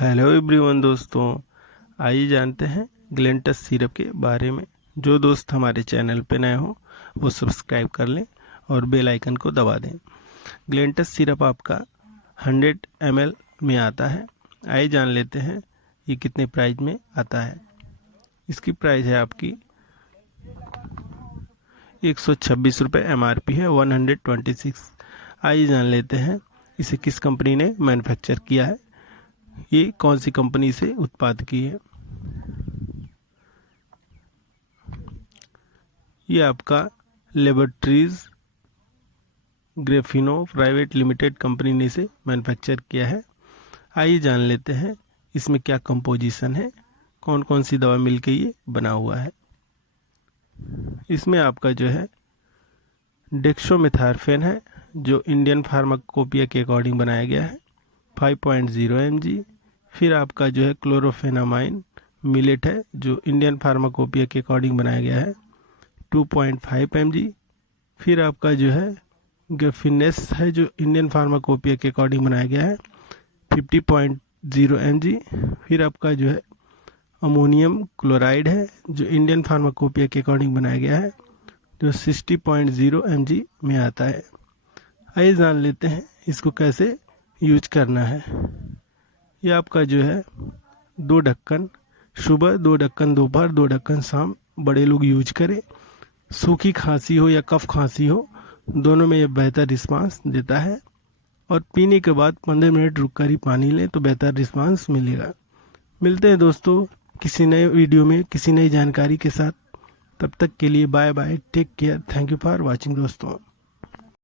Hello everyone दोस्तों, आइए जानते हैं ग्लेंटस सिरप के बारे में। जो दोस्त हमारे चैनल पे नए हो वो सब्सक्राइब कर लें और बेल आइकन को दबा दें। ग्लेंटस सिरप आपका 100 ml में आता है। आइए जान लेते हैं ये कितने प्राइस में आता है। इसकी प्राइस है आपकी 126 रुपये, MRP है 126। आइए जान लेते हैं इसे किस कंपनी ने मैन्युफैक्चर किया है, ये कौन सी कंपनी से उत्पाद की है। ये आपका लेबोरेटरीज ग्रेफिनो प्राइवेट लिमिटेड कंपनी ने इसे मैन्युफैक्चर किया है। आइए जान लेते हैं इसमें क्या कंपोजिशन है, कौन कौन सी दवा मिलके ये बना हुआ है। इसमें आपका जो है डेक्सोमेथार्फेन है, जो इंडियन फार्माकोपिया के अकॉर्डिंग बनाया गया है 5.0 mg। फिर आपका जो है क्लोरोफेनामाइन मिलेट है, जो इंडियन फार्माकोपिया के अकॉर्डिंग बनाया गया है 2.5 mg। फिर आपका जो है ग्रेफिनेस है, जो इंडियन फार्माकोपिया के अकॉर्डिंग बनाया गया है 50.0 mg। फिर आपका जो है अमोनियम क्लोराइड है, जो इंडियन फार्माकोपिया के अकॉर्डिंग बनाया गया है, जो 60.0 mg में आता है। आइए जान लेते हैं इसको कैसे यूज करना है। ये आपका जो है 2 ढक्कन सुबह, 2 ढक्कन दोपहर, 2 ढक्कन शाम बड़े लोग यूज करें। सूखी खांसी हो या कफ खांसी हो, दोनों में ये बेहतर रिस्पांस देता है। और पीने के बाद 15 मिनट रुक कर ही पानी लें तो बेहतर रिस्पांस मिलेगा। मिलते हैं दोस्तों किसी नए वीडियो में किसी नई जानकारी के साथ। तब तक के लिए bye bye, take care, thank you for watching दोस्तों।